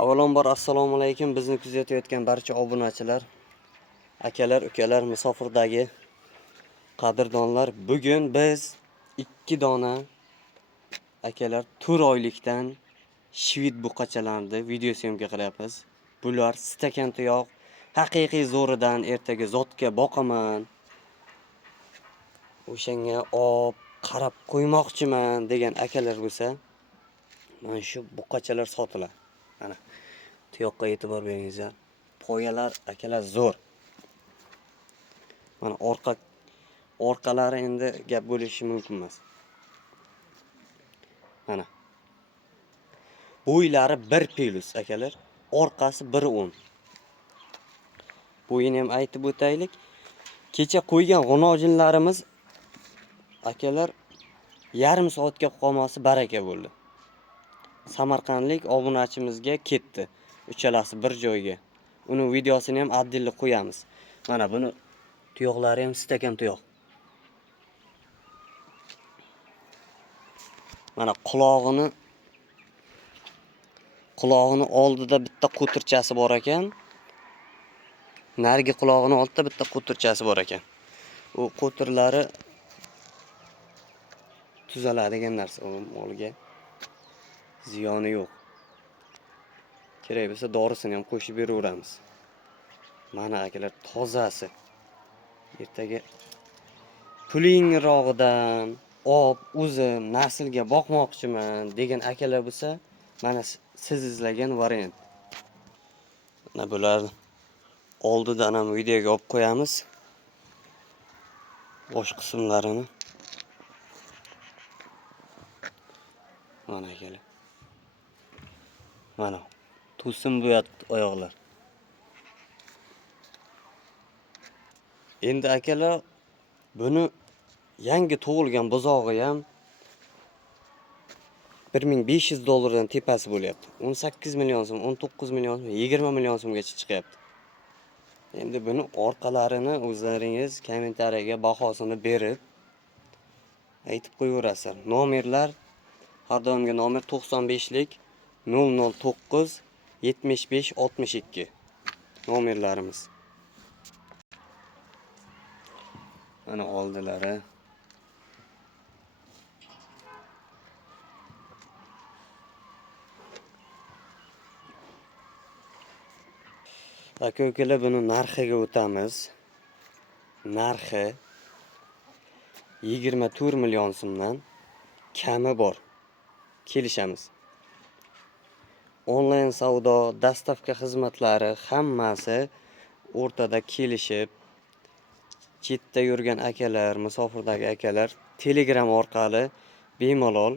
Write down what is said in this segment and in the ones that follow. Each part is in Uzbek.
Avvalambor assalomu alaykum, bizni kuzatayotgan barcha obunachilar, akalar, ukalar, musofirdagi qadrdonlar. Bugun biz 2 dona akalar 4 oylikdan shvit buqachalarni video syomka qilyapmiz. Bular stakan tuyoq, haqiqiy zo'ridan ertaga zotga boqaman. O'shanga qarab qo'ymoqchiman degan akalar bo'lsa, mana shu buqachalar sotiladi. Mana tuyoqqa e'tibor beringizlar. Poyalar akalar zo'r. Mana orqalari endi gap bo'lishi mumkin emas. Mana bo'ylari 1+ akalar, orqasi 1.10. Bo'yini ham aytib o'taylik. Kecha qo'ygan g'unojinlarimiz akalar yarim soatga qolmasi baraka bo'ldi. Samarqandlik obunachimizga ketdi. Uchalasi bir joyga. Uni videosini ham adilli qo'yamiz. Mana buni tuyoqlari ham stakan tuyoq. Mana qulog'ini oldida bitta qo'tirchasi bor ekan. Narigi qulog'ini oldida bitta qo'tirchasi bor ekan. U qo'tirlari tuzaladigan narsa, u molga ziyoni yo'q. Kerak bo'lsa dorisini ham qo'shib beraveramiz. Mana akalar tozasi. Ertaga pulingrog'idan o'zim naslga boqmoqchiman degan akalar bo'lsa, mana siz izlagan variant. Mana bular oldidan ham videoga olib qo'yamiz. Bosh qismlarini. Mana akalar. Mana tusim bo'yatdi oyoqlar. Endi akalar buni yangi tug'ilgan buzog'i ham $1500 dan tepasi bo'lyapti. 18 million so'm, 19 million so'm, 20 million so'mgacha chiqyapti. Endi buni orqalarini o'zlaringiz kommentariyaga bahosini berib aytib qo'yaverasizlar. Nomerlar har doimgi nomer 95lik 009 75 62 nomerlarimiz. Mana oldilari. Aka-ukalar, buni narxiga o'tamiz. Narxi 24 million so'mdan kami bor. Kelishamiz. Onlayn savdo, dastavka xizmatlari hammasi o'rtada kelishib, chetda yurgan akalar, musofirdagi akalar Telegram orqali bemalol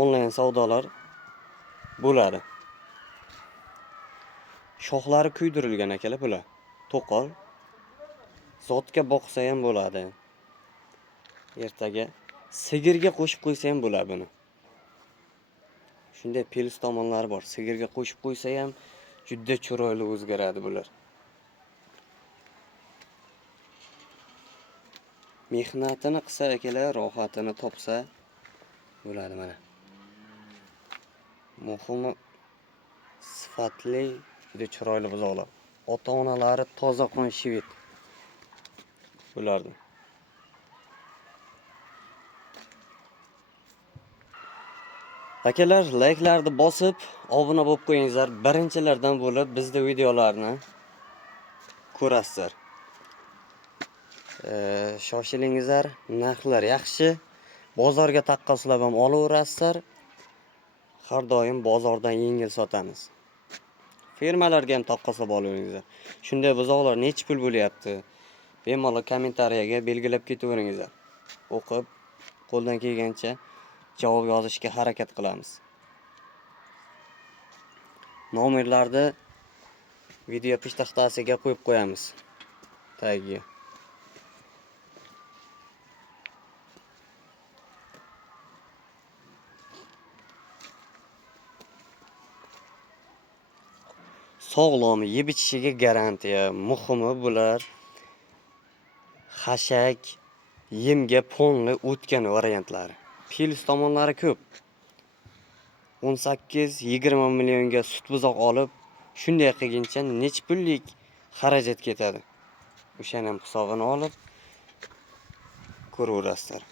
onlayn savdolar bo'ladi. Shoxlari kuydirilgan akalar bular. To'qol. Zotga boqsa ham bo'ladi. Ertaga sigirga qo'shib qo'ysa ham bo'ladi buni. Shunday plus tomonlari bor. Sigirga qo'shib qo'ysa ham juda chiroyli o'zgaradi bular. Mehnatini qilsa akalar, rohatini topsa bo'ladi mana. Muhimi sifatli, juda chiroyli buzoqlar. Ota-onalari toza qon shvit. Bulardi. Akalar, like'larni bosib, obuna bo'lib qo'yingizlar. Birinchilardan bo'lib bizning videolarni ko'rasizlar. Shoshilingizlar, narxlar yaxshi. Bozorga taqqoslab ham olaverasizlar. Har doim bozordan yengil sotamiz. Firmalarga ham taqqoslab olaveringizlar. Shunday buzoqlar necha pul bo'lyapti? Bemalol kommentariyaga belgilab ketaveringizlar. O'qib, qo'ldan kelgancha javob yozishga harakat qilamiz. Nomerlarni video peshtaxtasiga qo'yib qo'yamiz. Tagiga. Sog'lom, yeb ichishiga garantiya. Muhimi bular xashak, yemga ponli o'tgan variantlari. Plus tomonlari ko'p. 18-20 millionga sut buzoq olib, shunday qilguncha nech pullik xarajat ketadi. O'shani ham hisobini olib ko'raverasizlar.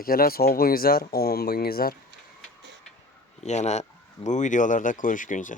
Akalar, sog' bo'lingizlar, omon bo'lingizlar. Yana bu videolarda ko'rishguncha.